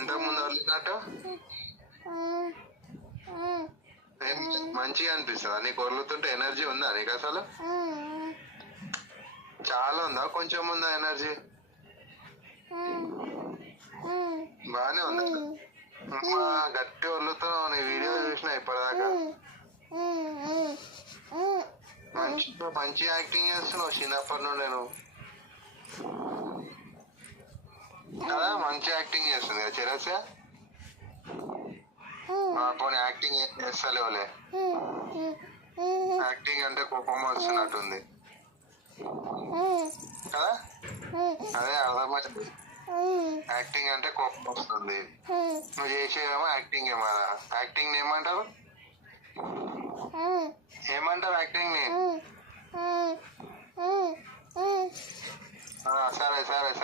ఇంతకు ముందు వదిలినట్టు మంచిగా అనిపిస్తుందా నీకు? వదులుతుంటే ఎనర్జీ ఉందా నీకు అసలు? చాలా ఉందా కొంచెం ఉందా ఎనర్జీ? బానే ఉంది. గట్టి వదులుతున్నావు. నీ వీడియో చూసిన ఇప్పటిదాకా మంచి మంచి యాక్టింగ్ చేస్తున్నావు చిన్నప్పటి నుండి నువ్వు కదా. మంచి యాక్టింగ్ చేస్తుంది కదా చిరస్య. పోనీ యాక్టింగ్ ఏం చేస్తలేవులే. యాక్టింగ్ అంటే కోపం వస్తున్నట్టుంది కదా. అదే అర్థమైంది. యాక్టింగ్ అంటే కోపం వస్తుంది. నువ్వు చేసేదేమో యాక్టింగ్. ఏమన్నా యాక్టింగ్ ఏమంటారు? ఏమంటారు యాక్టింగ్ ని? సరే సరే.